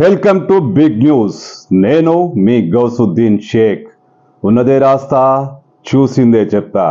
Welcome to big news. నేను మీ గౌసుద్దీన్ షేక్. ఉన్నదే రాస్తా, చూసిందే చెప్తా.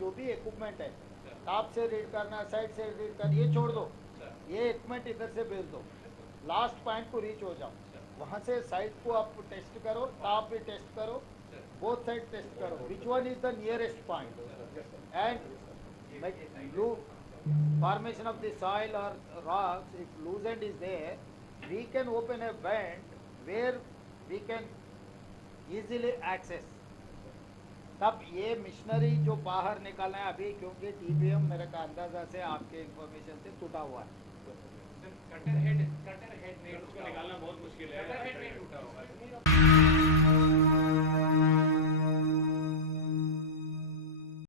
जो भी इक्विपमेंट है, टॉप से रीड करना, साइड से रीड करना, ये छोड़ दो। ये इक्विपमेंट इधर से भेज दो, लास्ट पॉइंट को रीच हो जाओ। वहाँ से साइड को आप टेस्ट करो, टॉप भी टेस्ट करो, बोथ साइड टेस्ट करो, which one is the nearest point and formation of the soil or rocks, if loose end is there, we can open a vent where we can easily access. तब ये मिशनरी जो बाहर निकालना है अभी, क्योंकि टीपीएम मेरे का अंदाजा से आपके इंफॉर्मेशन से टूटा हुआ है। कटर हेड नहीं, उसको निकालना बहुत मुश्किल है। कटर हेड नहीं टूटा होगा।